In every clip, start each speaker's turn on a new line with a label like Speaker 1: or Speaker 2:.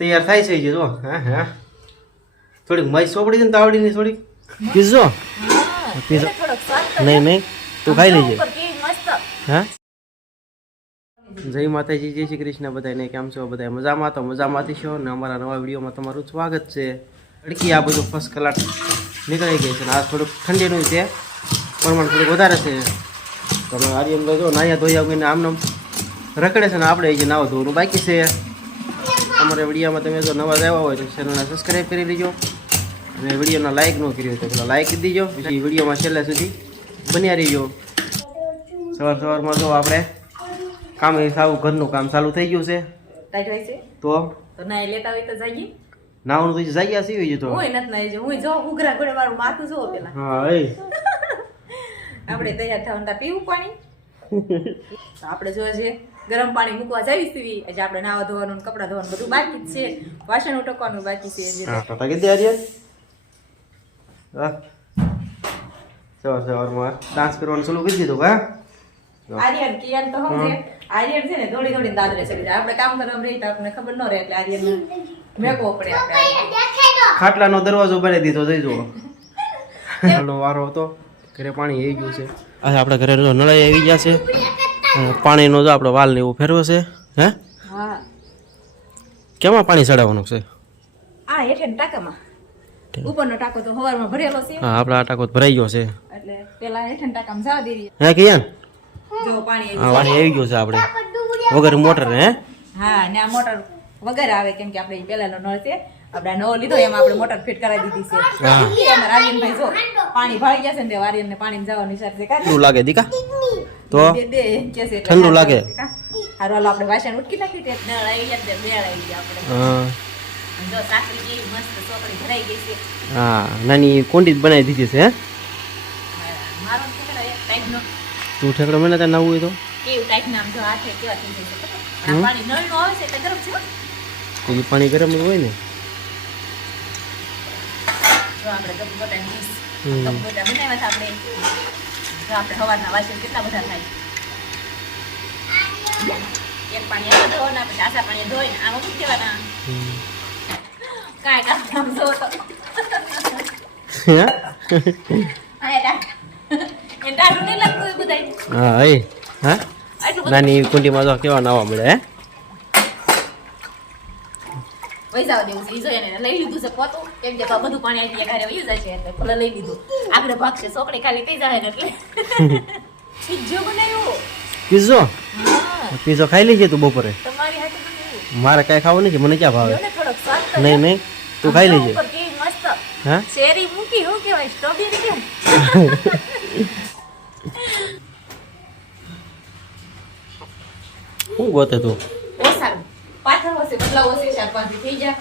Speaker 1: તૈયાર થાય છે જે હા હા. થોડીક મય સોપડી છે ને તાવડી ની થોડીક પીઝો પીઝો નહીં નહીં તું ખાઈ લેજે. હા? જય માતાજી જય શ્રી કૃષ્ણ બધાને કેમ છો બધા મજામાં? તો મજામાંથી છો ને અમારા નવા વિડીયોમાં તમારું સ્વાગત છે. અડકી આ બધું ફર્સ્ટ કલાક નીકળી ગઈ છે ને આ થોડુંક ઠંડીનું છે. પ્રમાણ થોડુંક વધારે છે. તમે આર્યમ જો નાયા ધોયા આવીને આમ નામ રખડે છે ને આપણે જે નાવા ધોવાનું બાકી છે. અમારા વિડીયોમાં તમે જો નવા આવ્યા હોય તો ચેનલને સબસ્ક્રાઈબ કરી લેજો. અને વિડીયોને લાઇક ન કર્યો હોય તો પેલા લાઇક કરી દીજો. પછી વિડીયોમાં છેલ્લે સુધી બન્યા રહીજો. સવાર સવારમાં જો આપણે કામ એ સારું ઘરનું કામ ચાલુ થઈ ગયું છે. તો?
Speaker 2: તો ના લેતા હોય તો જઈએ.
Speaker 1: નાવાનું તો સીવી તો.
Speaker 2: હું નથી ના હું જો ઉઘરા ઘોડે મારું માથું જોવો પેલા.
Speaker 1: હા એ.
Speaker 2: આપણે તૈયાર થવાનું પીવું પાણી. આપણે જો છે ગરમ પાણી મૂકવા જઈ સીવી એટલે આપણે નાવા ધોવાનું ને કપડાં ધોવાનું બધું બાકી જ છે. વાસણ ઉટકવાનું બાકી છે.
Speaker 1: હા હા. સવાર સવારમાં ડાન્સ કરવાનું ચાલુ કરી દીધું હા?
Speaker 2: આર્યન કિયાન તો શું છે આર્યન છે ને દોડી દોડીને દાદરે ચડી જાય. આપણે કામ કરવા રહી તો આપણને ખબર ન રહે એટલે આર્યન મેકો પડે આપણે.
Speaker 1: ખાટલાનો દરવાજો બનાવી દીધો જઈ જુઓ. વારો હતો. ઘરે પાણી આવી ગયું છે. આ આપણા ઘરે તો નળાઈ આવી ગયા છે. પાણીનો જો આપણો વાલ ને એવું ફેરવો છે હે?
Speaker 2: હા.
Speaker 1: કેમાં પાણી ચડાવવાનું છે?
Speaker 2: આ હેઠે ટાંકામાં. ઉપરનો ટાંકો તો હવારમાં ભરેલો છે.
Speaker 1: હા આપણે આ ટાંકો ભરાઈ ગયો છે.
Speaker 2: એટલે પેલા હેઠે ટાંકામાં જવા દે
Speaker 1: હે કિયાન?
Speaker 2: જો પાણી
Speaker 1: આવી ગયું છે. આપણે. વગર મોટર હે?
Speaker 2: હા ને આ મોટર વગર આવે કેમ કે આપણે ઈ પેલાનો નળ છે. આપણે નવો લીધો એમાં આપણે મોટર ફિટ કરાવી દીધી છે. જો પાણી ભાળી ગયા છે ને તે વારીને પાણી જવાની સાથે કાઢી
Speaker 1: લાગે દીકા? તો? ઠંડુ લાગે.
Speaker 2: હારું હાલો આપણે વાસણ ઉટકી નાખી તે નળ આવી ગયા ને બેળ આવી ગયા આપણે.
Speaker 1: હા.
Speaker 2: જો સાકરી કેવી મસ્ત ચોકડી ભરાઈ ગઈ છે.
Speaker 1: હા નાની કોંડી બનાવી દીધી છે
Speaker 2: મારો ઠેકડો એક ટાઈપનો
Speaker 1: તું ઠેકડો મને ત્યાં નવું હોય તો?
Speaker 2: કેવું ટાઈપના આમ જો હાથે કેવા થઈ જશે ખબર? આ પાણી આવે છે એટલે ગરમ છે હો.
Speaker 1: તો ઈ પાણી ગરમ હોય ને?
Speaker 2: જો આપણે ગપગોટા ડીશ ગપગોટા બનાવ્યા હતા આપણે જો આપણે સવારના વાસણ કેટલા બધા થાય. એક પાણી આમાં ધોવાના પછી આસા પાણી ધોઈને આમાં મૂકી દેવાના કાંઈ તો
Speaker 1: નાની કુંડીમાં તો કેવા નવા મળે હે?
Speaker 2: પૈસા દેવું છે ઈ જો એને લઈ લીધું છે પોતું. કેમ કે બધું પાણી આવી ઘરે વહી છે એટલે ફૂલે લઈ લીધું. આપણે ભાગશે છોકરી ખાલી થઈ જાય ને એટલે. પીઝો બનાવ્યો.
Speaker 1: પીઝો?
Speaker 2: હા.
Speaker 1: પીઝો ખાઈ લેજે તું બપોરે?
Speaker 2: તમારી હાથે
Speaker 1: મારે કાંઈ ખાવું નથી મને ક્યાં ભાવે? નહીં નહીં. તું ખાઈ લેજે. હા?
Speaker 2: ચેરી મૂકી હું કહેવાય? સ્ટ્રોબેરી કેમ?
Speaker 1: શું ગોતે તું?
Speaker 2: હશે બદલાવ હશે ચાર પાંચ થઈ ગયા.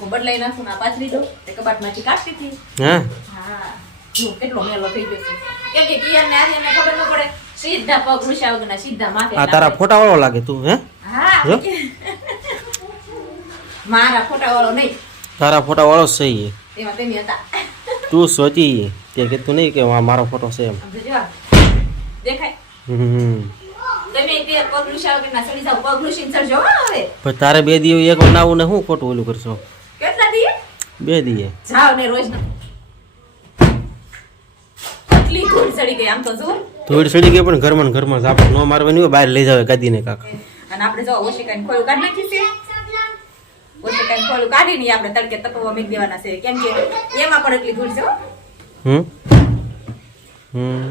Speaker 2: હું બદલાઈ નાખું ના પાછળ લીધો. તે કબાટમાંથી કાઢતી હતી.
Speaker 1: હા?
Speaker 2: હા. જો કેટલો મેલો થઈ ગયો છે. કેમ કે કિયાને આર્યને ખબર ન પડે. સીધા પગ રૂસ્યા વગરના સીધા માથે
Speaker 1: આ તારા ફોટા વાળો લાગે તું હે?
Speaker 2: હા મારા ફોટા વાળો નહીં.
Speaker 1: તારા ફોટા વાળો છે
Speaker 2: હતા.
Speaker 1: તું સોચી તે કીધું નહીં કે મારો ફોટો છે એમ.
Speaker 2: દેખાય?
Speaker 1: હમ.
Speaker 2: તમે તે જાવ હા
Speaker 1: પણ તારે બે દિવસ એક નાવું ને શું ખોટું ઓલું કરશો?
Speaker 2: કેટલા દીએ?
Speaker 1: બે દીએ.
Speaker 2: જાવ ને રોજ કેટલી ધૂળ સડી ગઈ આમ તો જો
Speaker 1: ધૂળ સડી ગઈ પણ ઘરમાં ઘરમાં આપણે ન મારવાની હોય બહાર લઈ જાવ ગાદીને કાકા.
Speaker 2: અને આપણે જો ઓશિકાને ખોલું કાઢી નાખી છે. ઓશિકાને ખોલું કાઢીને આપણે તડકે તપવા મૂકી દેવાના છે. કેમ કે એમાં પણ એટલી ધૂળ છે
Speaker 1: હમ? હમ.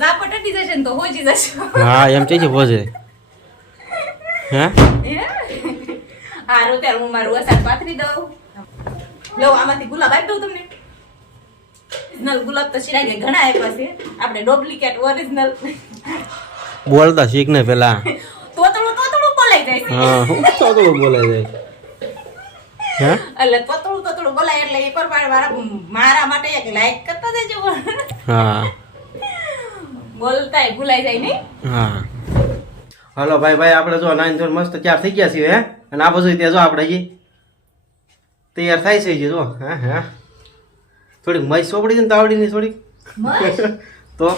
Speaker 2: ઝાપટ અટી જશે ને તો હોજી જશે.
Speaker 1: હા એમ છે હા?
Speaker 2: હારું ત્યારે હું મારું વસાદ પાથરી દઉં. લો આમાંથી ગુલાબ આપી દઉં તમને. ઓરિજિનલ ગુલાબ તો શિરાઈ ઘણા આપ્યા છે. આપણે ડુપ્લિકેટ ઓરિજિનલ
Speaker 1: બોલતા શીખ ને પેલા.
Speaker 2: તોતળું તોતળું બોલાઈ જાય
Speaker 1: હા હું તો તો બોલાય જાય. હા?
Speaker 2: એટલે તોતળું પતળું બોલાય એટલે એ પર મારા મારા માટે એક લાઈક કરતા દેજો.
Speaker 1: હા.
Speaker 2: બોલતાય ભૂલાઈ જાય નહીં?
Speaker 1: હા. હલો ભાઈ ભાઈ આપણે જો નાઈન ધોરણ મસ્ત તૈયાર થઈ ગયા છીએ હે? અને આ બધું ત્યાં જો આપણે હજી તૈયાર થાય છે જો. હા હા. થોડીક મય સોપડી છે ને તાવડીની થોડીક? તો?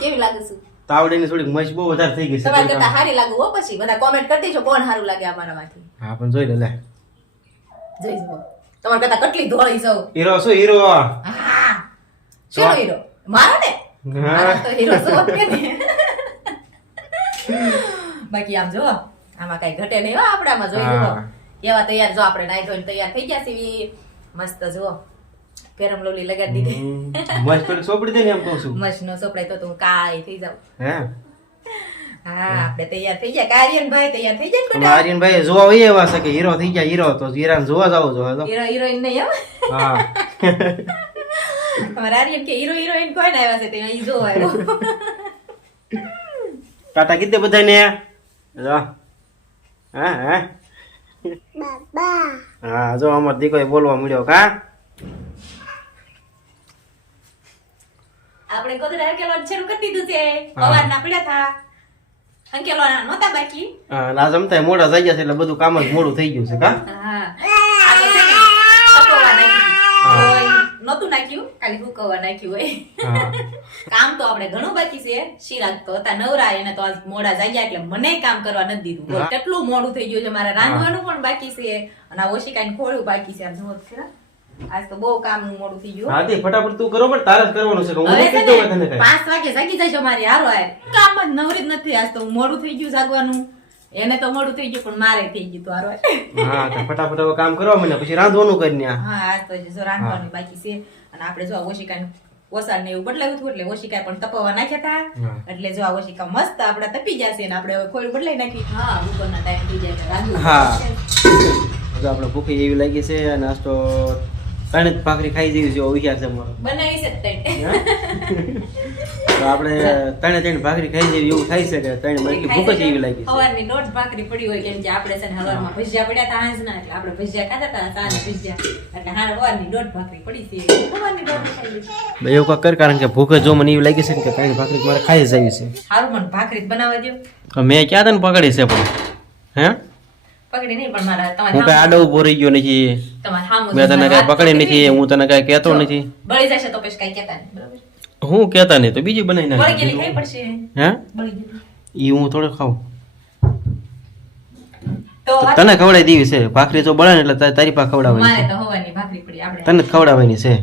Speaker 2: કેવી લાગે છે?
Speaker 1: તાવડીની થોડીક મચ બહુ વધારે થઈ ગઈ છે
Speaker 2: તમારે કરતા સારી લાગુ. હો પછી બધા કોમેન્ટ કરી દેજો કોણ સારું લાગે અમારામાંથી.
Speaker 1: હા પણ જોઈ લે લે.
Speaker 2: જોઈ જો તમારે કરતા કેટલી ધોળી છો.
Speaker 1: હીરો શું હીરો?
Speaker 2: હા. શું હીરો? મારો ને? તો હીરો શું કે ને? બાકી આમ જો આમાં કઈ ઘટે નહીં હો આપણામાં જોઈ
Speaker 1: લો
Speaker 2: એવા તૈયાર જો આપણે નાઈ ધોઈને તૈયાર થઈ ગયા સીવી મસ્ત જુઓ. ગરમ લોલી લગાડી દીધી.
Speaker 1: મચ થોડીક સોપડી દે ને એમ કહું છું.
Speaker 2: મસ્ત નો સોપડાય તો તું કાય થઈ જાવ
Speaker 1: હે?
Speaker 2: હા આપણે તૈયાર થઈ ગયા. કાર્યન ભાઈ તૈયાર થઈ જાય ને
Speaker 1: ભાઈ
Speaker 2: બેટા
Speaker 1: આર્યનભાઈ જોવા હોય એવા છે કે હીરો થઈ ગયા હીરો તો હીરાને જોવા જાવ જો
Speaker 2: હીરો હીરોઈન નહીં
Speaker 1: હા.
Speaker 2: અમારા આર્યન કે હીરો હિરોઈન ના આવ્યા છે તે અહીં જોવા આવ્યો.
Speaker 1: ટાટા કીધે બધાને? જો. હા હા. હા જો અમાર દીકરો બોલવા મળ્યો કા?
Speaker 2: આપણે ગોદડા અંકેલો શરૂ કરી દીધું છે. સવારના પડ્યા થા. અંકેલો નહોતા બાકી.
Speaker 1: હા, ના જમતા મોડા થઈ ગયા છે એટલે બધું કામ જ મોડું થઈ ગયું છે કા?
Speaker 2: હા. નહોતું નાખ્યું ખાલી હુકવવા નાખ્યું હોય. કામ તો આપણે ઘણું બાકી છે. શિરાગ તો હતા નવરા એને તો આજ મોડા જાગ્યા એટલે મને કામ કરવા નથી દીધું. કેટલું મોડું થઈ ગયું છે મારે રાંધવાનું પણ બાકી છે અને આ ઓશિકાને ખોળ્યું બાકી છે. આમ ખરા. આજ તો બહુ કામનું મોડું થઈ ગયું.
Speaker 1: હાથી ફટાફટ તું કરો પણ તારે જ કરવાનું છે હું નથી દઉં તને
Speaker 2: વાગે જાગી જાય છે મારી હારો હાર કામ જ નવરી જ નથી આજ તો મોડું થઈ ગયું જાગવાનું. એને તો મોડું થઈ ગયું પણ મારે થઈ ગયું તું હારો
Speaker 1: હા તો ફટાફટ હવે કામ કરવા મને પછી રાંધવાનું કરી ને
Speaker 2: હા આજ તો જો રાંધવાનું બાકી છે. અને આપણે જો ઓશિકાનું ઓસાડ ને એવું બદલાવ્યું હતું એટલે ઓશિકા પણ તપવા નાખ્યા હતા. એટલે જો આ ઓશિકા મસ્ત આપડે તપી જશે ને આપણે હવે ખોલ બદલાઈ નાખી. હા ઉપરના ટાઈમ થઈ જાય
Speaker 1: હા. જો આપણે ભૂખી એવી લાગી છે નાસ્તો ત્રણ ભાખરી ખાઈ જઈ છે વિચાર છે મારો
Speaker 2: બનાવી છે
Speaker 1: તો આપણે ત્રણે ત્રણ ભાખરી ખાઈ જેવી એવું થાય છે કે ત્રણ એટલી ભૂખ જ એવી લાગી
Speaker 2: સવારની દોઢ ભાખરી પડી હોય કેમ કે આપણે છે ને હવારમાં ભજીયા પડ્યા હતા હાંજના એટલે આપણે ભજીયા ખાતા હતા સાંજે ભજીયા. એટલે હાર હવારની દોઢ ભાખરી પડી છે હવારની દોઢ ખાઈ
Speaker 1: એવું કર કારણ કે ભૂખ જો મને એવી લાગી છે ને કે ત્રણ ભાખરી મારે ખાઈ જ આવી છે.
Speaker 2: હારું મને ભાખરી બનાવવા
Speaker 1: દો મેં ક્યાં તને પકડી છે પણ? હે?
Speaker 2: પકડી નહીં પણ મારા
Speaker 1: હું કઈ આડો ઊભો રહી ગયો નથી.
Speaker 2: તમારે
Speaker 1: મેં તને કઈ પકડી નથી હું તને કઈ કહેતો નથી.
Speaker 2: બળી જશે તો પછી કઈ કહેતા નહીં બરોબર?
Speaker 1: હું કહેતા નહીં તો બીજી બનાવી
Speaker 2: બળી ગયેલી ખાઈ પડશે.
Speaker 1: હે?
Speaker 2: બળી ગયેલી.
Speaker 1: ઈ હું થોડો ખાઉં. તને ખવડાવી દેવી છે. ભાખરી તો બળે એટલે તારી- પાસે ખવડાવવાની
Speaker 2: મારે
Speaker 1: છે.
Speaker 2: તો હવાની ભાખરી પડી આપણે.
Speaker 1: તને જ ખવડાવવાની છે.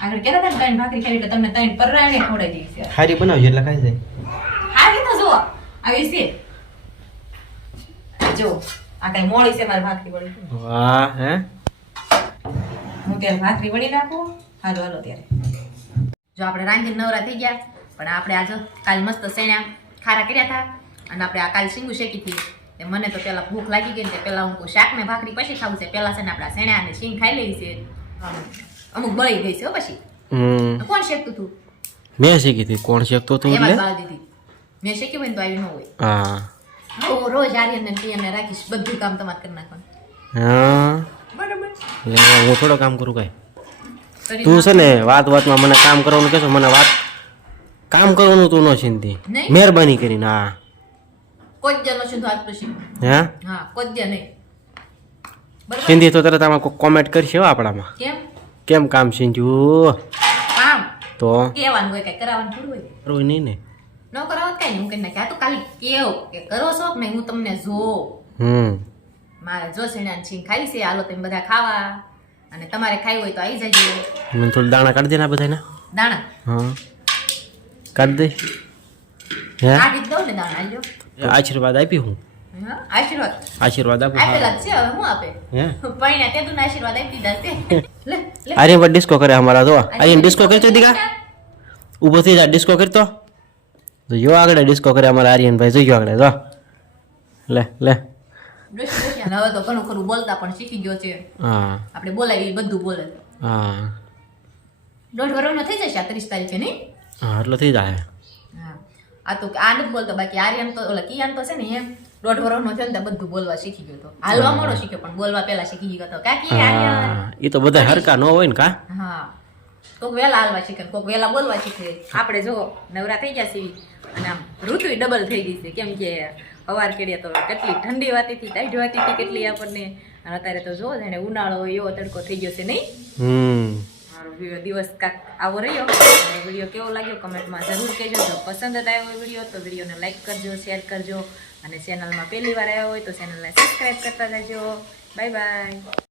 Speaker 2: આગળ હતા ત્રણ ભાખરી ખાવી એટલે તમને ત્રણ પર્રાણે ખવડાવી દેવી છે.
Speaker 1: બનાવજો એટલે ખાઈ જાય.
Speaker 2: હારી તો જુઓ. આવી છે. જો. આ કઈ મોળી છે મારી ભાખરી વળી.
Speaker 1: વાહ હે?
Speaker 2: હું ત્યારે ભાખરી વળી નાખું. હાલો હાલો ત્યારે. જો આપણે રાંધી નવરા થઈ ગયા પણ આપણે આજે કાલ મસ્ત સેણ્યા ખારા કર્યા હતા અને આપણે આ કાલ શીંગું શેકી હતી. તે મને તો પેલા ભૂખ લાગી ગઈ ને પેલા હું શાક ને ભાખરી પછી ખાવું છે. પેલા છે ને આપણા સેણ્યા ને અને શીંગ ખાઈ લઈ છે. અમુક બળી ગઈ છે પછી. કોણ શેકતું તું?
Speaker 1: મેં શેકી હતી. કોણ શીખતો તું એટલે?
Speaker 2: મેં શેક્યું હોય તો આવી ન હોય.
Speaker 1: હું.
Speaker 2: રોજ આર્યન ને રાખીશ. બધું કામ તમારે કરી નાખવાનું.
Speaker 1: હા.
Speaker 2: બરાબર
Speaker 1: હું થોડો કામ કરું કઈ. તું છે ને વાત વાતમાં મને કામ કરવાનું કહેશો મને વાત કામ કરવાનું તું ન ચિંતી મહેરબાની કરીને હા.
Speaker 2: નો પછી. નહીં.
Speaker 1: સિંધી તો તરત આમાં કોમેન્ટ કરશે આપણામાં.
Speaker 2: કેમ?
Speaker 1: કેમ કામ સિંધ્યું
Speaker 2: કામ?
Speaker 1: તો?
Speaker 2: કેવાનું હોય કઈ કરાવવાનું થોડું હોય
Speaker 1: નહીં ને.
Speaker 2: ન કરાવત કઈ નહીં. હું કહી નાખી આ તો ખાલી કેવ કે કરો છો કે નહીં હું તમને જો
Speaker 1: હમ.
Speaker 2: મારે જો સેણા છીંગ ખાઈ છે હાલો તમે બધા ખાવા. અને તમારે ખાઈ હોય તો આવી જજો.
Speaker 1: મને થોડું દાણા કાઢી દે ને બધાને
Speaker 2: દાણા?
Speaker 1: હા. કાઢી દે. હે?
Speaker 2: કાઢી દઉં ને દાણા લ્યો
Speaker 1: આશીર્વાદ આપી હું.
Speaker 2: આશીર્વાદ?
Speaker 1: આશીર્વાદ આપું
Speaker 2: આપેલા છે હવે હું આપે?
Speaker 1: હે?
Speaker 2: પૈણા તે તું આશીર્વાદ આપી દીધા છે. લે લે.
Speaker 1: આર્યન પર ડિસ્કો કરે અમારા તો અરે ડિસ્કો કરતો દીકા ઊભો થઈ જા ડિસ્કો કરતો. તો જો આગળ ડિસ્કો કરે અમારા આર્યનભાઈ જોઈ આગળ જો. લે લે.
Speaker 2: હવે તો ઘણું ખરું બોલતા પણ શીખી ગયો છે.
Speaker 1: હા.
Speaker 2: આપણે બોલાવી બધું બોલે.
Speaker 1: હા.
Speaker 2: દોઢ વર્ષનો થઈ જશે આ ત્રીસ તારીખે નહીં?
Speaker 1: હા એટલો થઈ જાય.
Speaker 2: હા. આ તો આ નથી બોલતો બાકી આર્યન તો ઓલા કિયાન તો છે ને એમ દોઢ વર્ષનો થયો ને ત્યાં બધું બોલવા શીખી ગયો તો. હાલવા મોડો શીખ્યો પણ બોલવા પહેલા શીખી ગયો તો. કાકી આર્યન?
Speaker 1: એ તો બધા હરકા ન હોય ને કા?
Speaker 2: હા. કોક વહેલા હાલવા શીખે કોક વહેલા બોલવા શીખે. આપણે જો નવરા થઈ ગયા છીએ. અને આમ ઋતુ ડબલ થઈ ગઈ છે. કેમ કે હવાર કેડીએ તો કેટલી ઠંડી વાતી હતી ટાઈટ વાતી હતી કેટલી આપણને. અને અત્યારે તો જો જાણે ઉનાળો હોય એવો તડકો થઈ ગયો છે નહીં?
Speaker 1: હમ.
Speaker 2: મારો દિવસ કાંક આવો રહ્યો. અને વીડિયો કેવો લાગ્યો કમેન્ટમાં જરૂર કહેજો. જો પસંદ આવ્યો હોય વીડિયો તો વિડીયોને લાઇક કરજો શેર કરજો. અને ચેનલમાં પહેલી વાર આવ્યા હોય તો ચેનલને સબસ્ક્રાઈબ કરતા જજો. Bye bye